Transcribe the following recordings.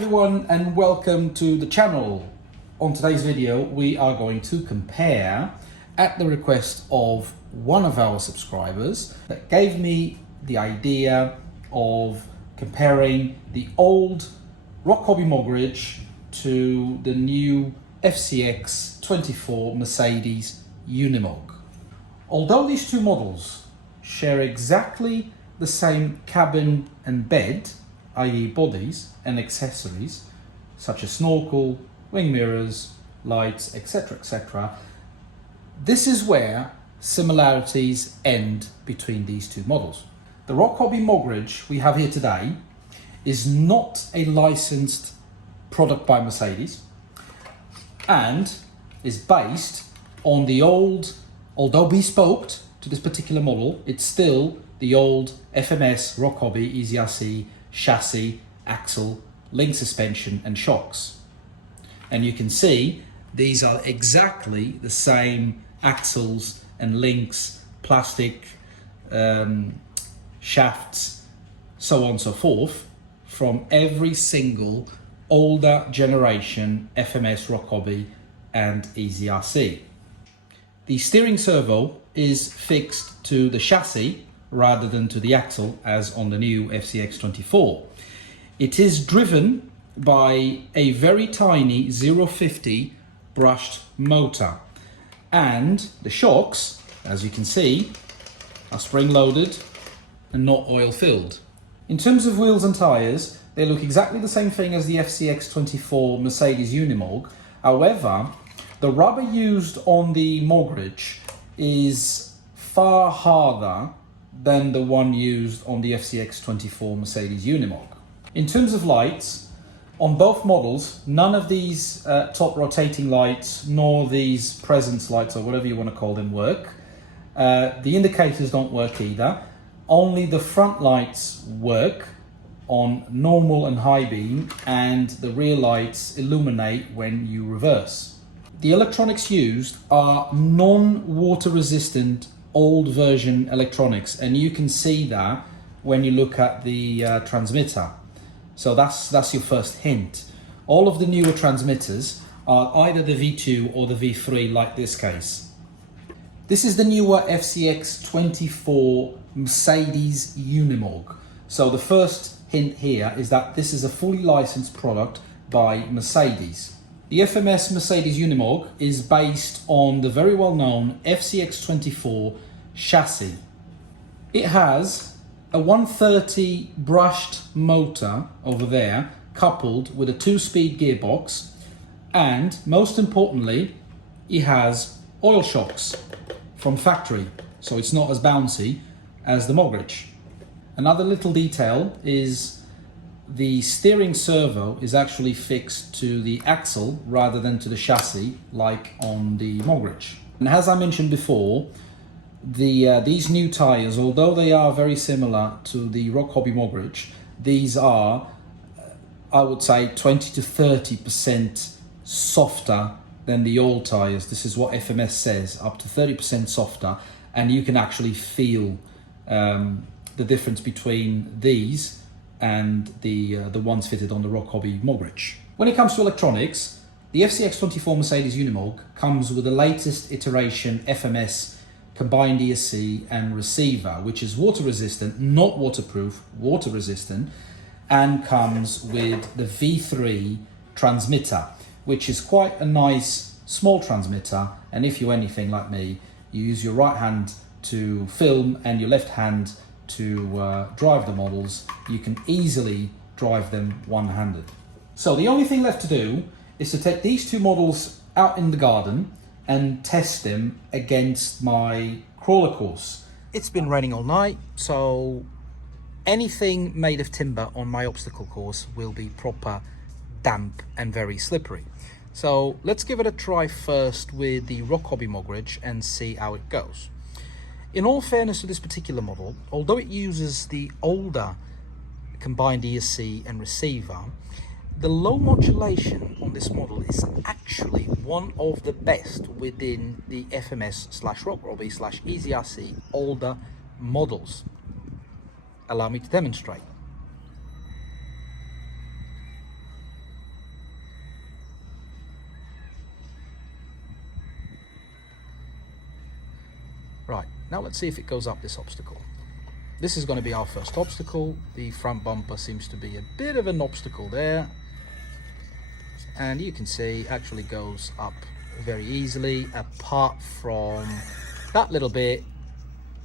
everyone and welcome to the channel. On today's video we are going to compare, at the request of one of our subscribers that gave me the idea of comparing the old Rochobby Mogrich to the new FCX24 Mercedes Unimog. Although these two models share exactly the same cabin and bed, i.e. bodies and accessories such as snorkel, wing mirrors, lights, etc., this is where similarities end between these two models. The Rochobby Mogrich we have here today is not a licensed product by Mercedes and is based on the old, although bespoke to this particular model, it's still the old FMS Rochobby EZRC chassis, axle, link suspension and shocks. And you can see these are exactly the same axles and links, plastic shafts, so on and so forth, from every single older generation FMS Rochobby and EZRC. The steering servo is fixed to the chassis rather than to the axle as on the new FCX24. It is driven by a very tiny 050 brushed motor, and the shocks, as you can see, are spring-loaded and not oil-filled. In terms of wheels and tyres, they look exactly the same thing as the FCX24 Mercedes Unimog. However, the rubber used on the Mogrich is far harder than the one used on the FCX24 Mercedes Unimog. In terms of lights, on both models, none of these top rotating lights nor these presence lights or whatever you want to call them work. The indicators don't work either. Only the front lights work on normal and high beam, and the rear lights illuminate when you reverse. The electronics used are non-water resistant old version electronics, and you can see that when you look at the transmitter. So that's your first hint. All of the newer transmitters are either the V2 or the V3, like this case. This is the newer FCX24 Mercedes Unimog. So the first hint here is that this is a fully licensed product by Mercedes. The FMS Mercedes Unimog is based on the very well-known FCX24 chassis. It has a 130 brushed motor over there, coupled with a 2-speed gearbox, and most importantly, it has oil shocks from factory, so it's not as bouncy as the Mogrich. Another little detail is the steering servo is actually fixed to the axle rather than to the chassis, like on the Mogrich. And as I mentioned before, these new tyres, although they are very similar to the Rochobby Mogrich, these are, I would say, 20 to 30% softer than the old tyres. This is what FMS says, up to 30% softer, and you can actually feel the difference between these and the ones fitted on the Rochobby Mogrich. When it comes to electronics, the FCX24 Mercedes Unimog comes with the latest iteration FMS combined ESC and receiver, which is water resistant, not waterproof, water resistant, and comes with the V3 transmitter, which is quite a nice small transmitter. And if you're anything like me, you use your right hand to film and your left hand to drive the models. You can easily drive them one-handed. So the only thing left to do is to take these two models out in the garden and test them against my crawler course. It's been raining all night, so anything made of timber on my obstacle course will be proper damp and very slippery. So let's give it a try first with the Rochobby Mogrich and see how it goes. In all fairness to this particular model, although it uses the older combined ESC and receiver, the low modulation on this model is actually one of the best within the FMS/Rochobby/EZRC older models. Allow me to demonstrate. Now let's see if it goes up this obstacle. This is going to be our first obstacle. The front bumper seems to be a bit of an obstacle there. And you can see it actually goes up very easily, apart from that little bit,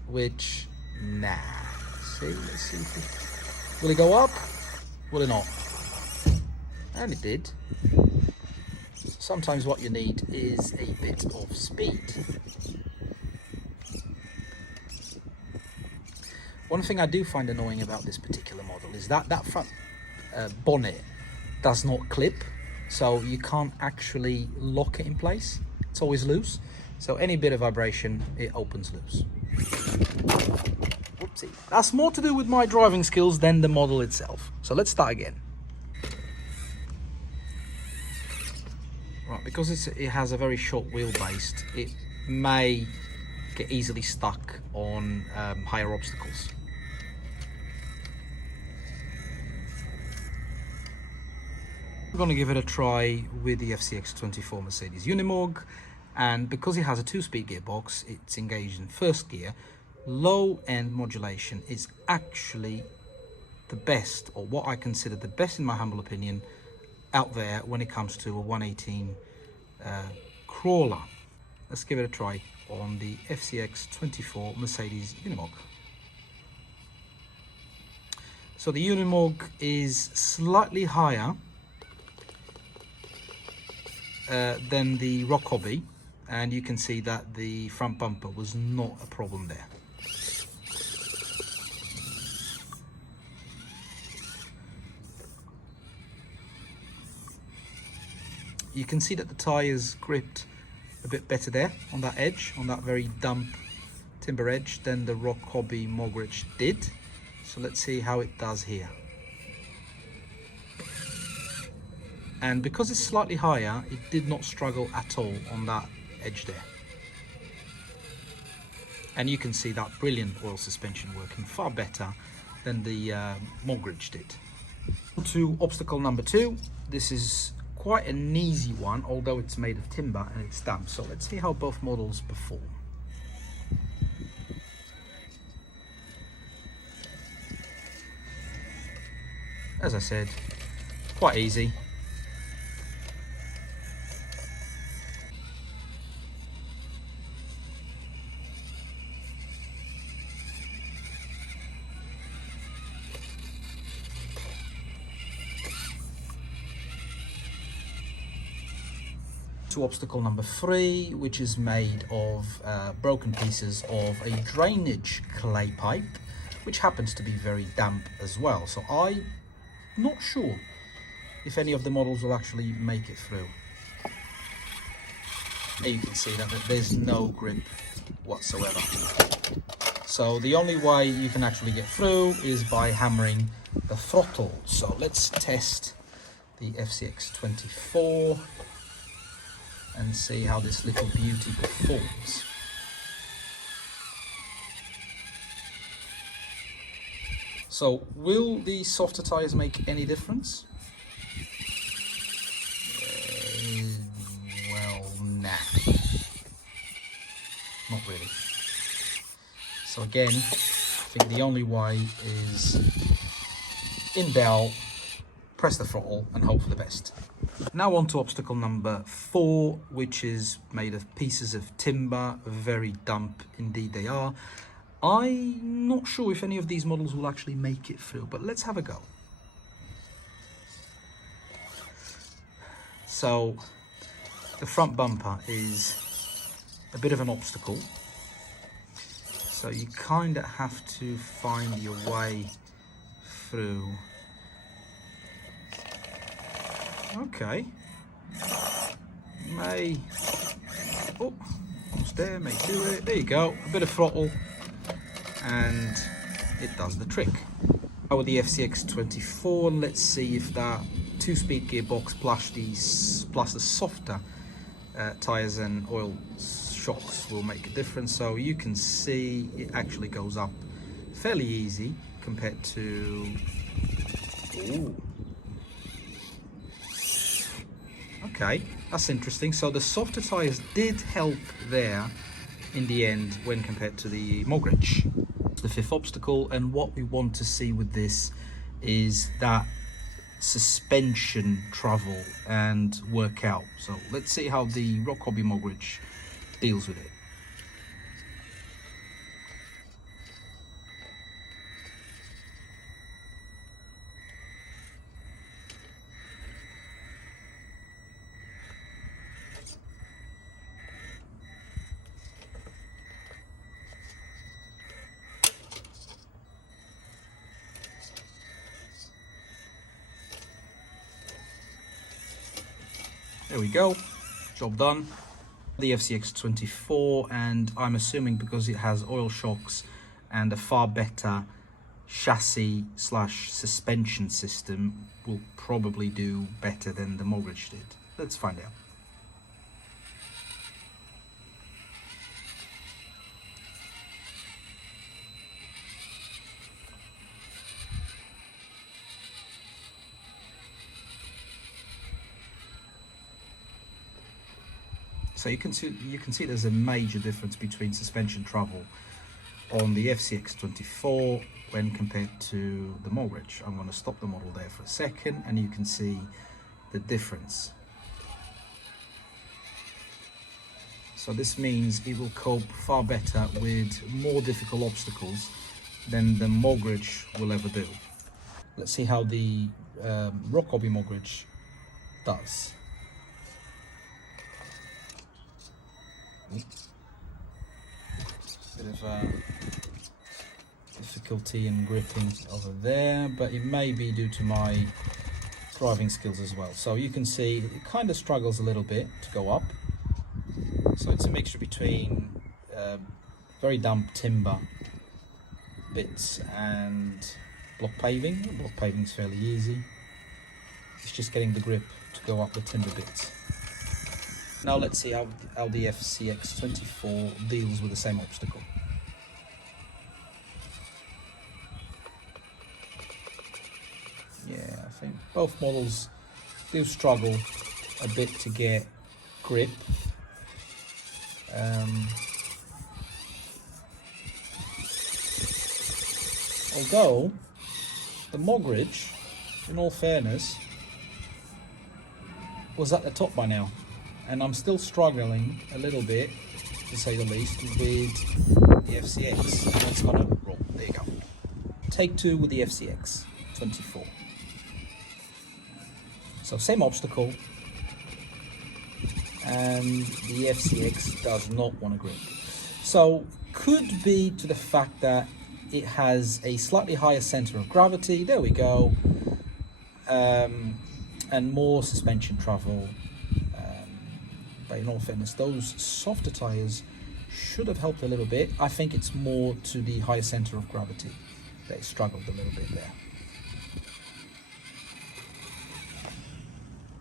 which, nah. See, let's see if will it go up? Will it not? And it did. Sometimes what you need is a bit of speed. One thing I do find annoying about this particular model is that that front bonnet does not clip, so you can't actually lock it in place. It's always loose, so any bit of vibration, it opens loose. Whoopsie. That's more to do with my driving skills than the model itself. So let's start again. Right, because it has a very short wheelbase, it may get easily stuck on higher obstacles. We're going to give it a try with the FCX24 Mercedes Unimog, and because it has a 2-speed gearbox, it's engaged in first gear. Low end modulation is actually the best, or what I consider the best in my humble opinion, out there when it comes to a 118 crawler. Let's give it a try on the FCX24 Mercedes Unimog. So the Unimog is slightly higher than the Rochobby, and you can see that the front bumper was not a problem there. You can see that the tyres gripped a bit better there on that edge, on that very damp timber edge, than the Rochobby Mogrich did. So let's see how it does here. And because it's slightly higher, it did not struggle at all on that edge there. And you can see that brilliant oil suspension working far better than the Mogrich did. On to obstacle number 2. This is quite an easy one, although it's made of timber and it's damp. So let's see how both models perform. As I said, quite easy. To obstacle number 3, which is made of broken pieces of a drainage clay pipe, which happens to be very damp as well. So I'm not sure if any of the models will actually make it through. Here you can see that there's no grip whatsoever. So the only way you can actually get through is by hammering the throttle. So let's test the FCX24 and see how this little beauty performs. So will the softer tyres make any difference? Well, nah. Not really. So again, I think the only way is in doubt, press the throttle and hope for the best. Now on to obstacle number 4, which is made of pieces of timber, very damp indeed they are. I'm not sure if any of these models will actually make it through, but let's have a go. So the front bumper is a bit of an obstacle, so you kind of have to find your way through. Okay, may, oh, almost there, may do it. There you go, a bit of throttle, and it does the trick. Now with the FCX24, let's see if that 2-speed gearbox plus the softer tyres and oil shocks will make a difference. So you can see it actually goes up fairly easy compared to, ooh. Okay, that's interesting. So the softer tyres did help there in the end when compared to the Mogrich. The fifth obstacle, and what we want to see with this is that suspension travel and work out. So let's see how the Rochobby Mogrich deals with it. There we go, job done. The FCX24, and I'm assuming because it has oil shocks and a far better chassis / suspension system, will probably do better than the Mogrich did. Let's find out. So you can see there's a major difference between suspension travel on the FCX24 when compared to the Mogrich. I'm going to stop the model there for a second, and you can see the difference. So this means it will cope far better with more difficult obstacles than the Mogrich will ever do. Let's see how the Rochobby Mogrich does. Bit of difficulty in gripping over there, but it may be due to my driving skills as well. So you can see it kind of struggles a little bit to go up. So it's a mixture between very damp timber bits and block paving. Block paving is fairly easy. It's just getting the grip to go up the timber bits. Now let's see how the FCX24 deals with the same obstacle. Yeah, I think both models do struggle a bit to get grip. Although the Mogrich, in all fairness, was at the top by now, and I'm still struggling a little bit, to say the least, with the FCX. That's gonna roll. There you go. Take two with the FCX24. So same obstacle, and the FCX does not want to grip. So could be to the fact that it has a slightly higher center of gravity. There we go. And more suspension travel. But in all fairness, those softer tires should have helped a little bit. I think it's more to the higher center of gravity that it struggled a little bit there.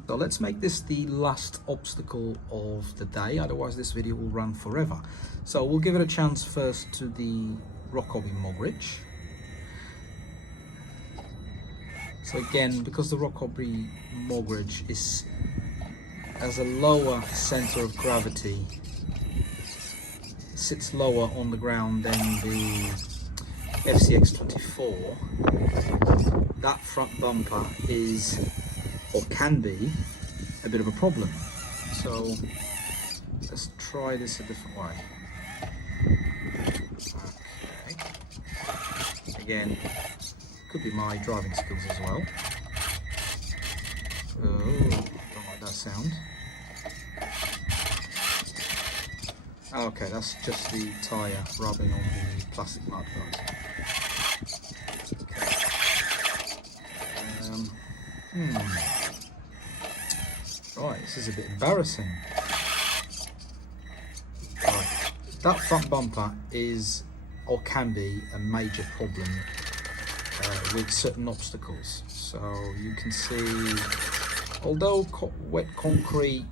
So let's make this the last obstacle of the day, otherwise this video will run forever. So we'll give it a chance first to the Rochobby Mogrich. So again, because the Rochobby Mogrich has a lower center of gravity, sits lower on the ground than the FCX24, that front bumper is, or can be, a bit of a problem. So let's try this a different way. Okay. Again, could be my driving skills as well. Oh, don't like that sound. Okay, that's just the tyre rubbing on the plastic mud guard. Okay. Right, this is a bit embarrassing. Right. That front bumper is, or can be, a major problem with certain obstacles. So you can see, although wet concrete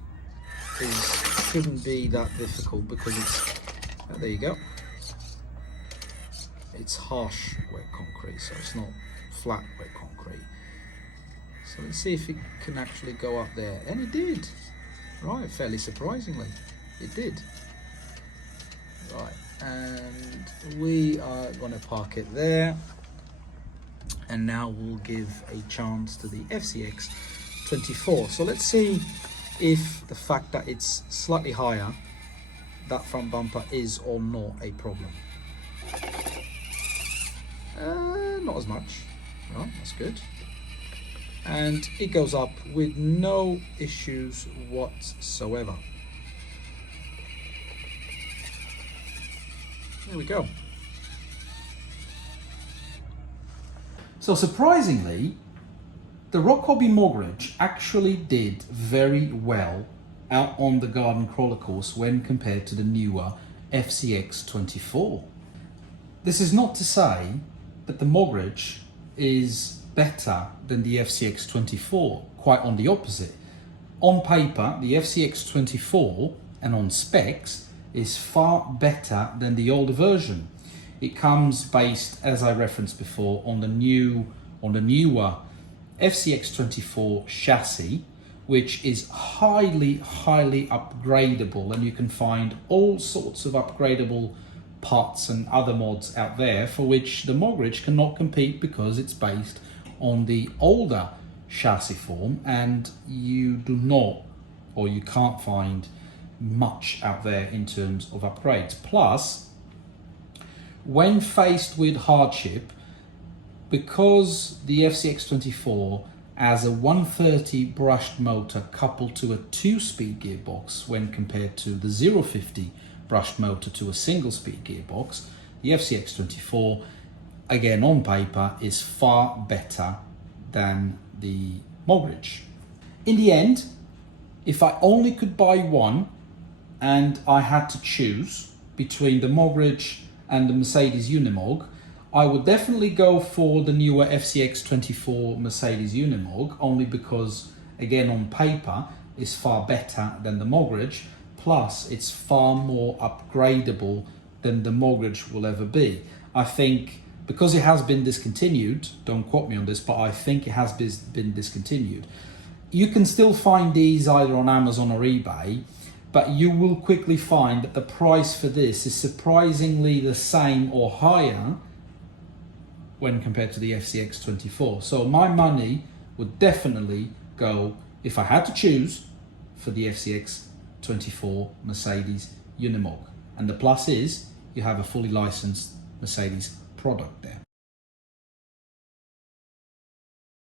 shouldn't be that difficult because it's, there you go, it's harsh wet concrete, so it's not flat wet concrete. So let's see if it can actually go up there, and it did. Right, fairly surprisingly, it did. Right, and we are going to park it there. And now we'll give a chance to the FCX24. So let's see if the fact that it's slightly higher, that front bumper, is or not a problem. Not as much. No, that's good. And it goes up with no issues whatsoever. There we go. So surprisingly, the Rochobby Mogrich actually did very well out on the garden crawler course when compared to the newer FCX24. This is not to say that the Mogrich is better than the FCX24, quite on the opposite. On paper, the FCX24 and on specs is far better than the older version. It comes based, as I referenced before, on the newer FCX24 chassis, which is highly upgradable, and you can find all sorts of upgradable parts and other mods out there for which the Mogrich cannot compete because it's based on the older chassis form, and you do not, or you can't find much out there in terms of upgrades. Plus, when faced with hardship, because the FCX24 has a 130 brushed motor coupled to a 2-speed gearbox when compared to the 050 brushed motor to a single-speed gearbox, the FCX24, again on paper, is far better than the Mogrich. In the end, if I only could buy one and I had to choose between the Mogrich and the Mercedes Unimog, I would definitely go for the newer FCX24 Mercedes Unimog, only because, again, on paper, it's far better than the Mogrich, plus it's far more upgradable than the Mogrich will ever be. I think, because it has been discontinued, don't quote me on this, but I think it has been discontinued. You can still find these either on Amazon or eBay, but you will quickly find that the price for this is surprisingly the same or higher when compared to the FCX24. So my money would definitely go, if I had to choose, for the FCX24 Mercedes Unimog. And the plus is, you have a fully licensed Mercedes product there.